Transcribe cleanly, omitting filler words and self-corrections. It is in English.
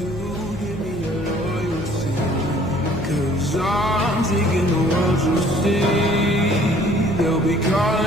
'Cause I'm taking the world you'll see. They'll be calling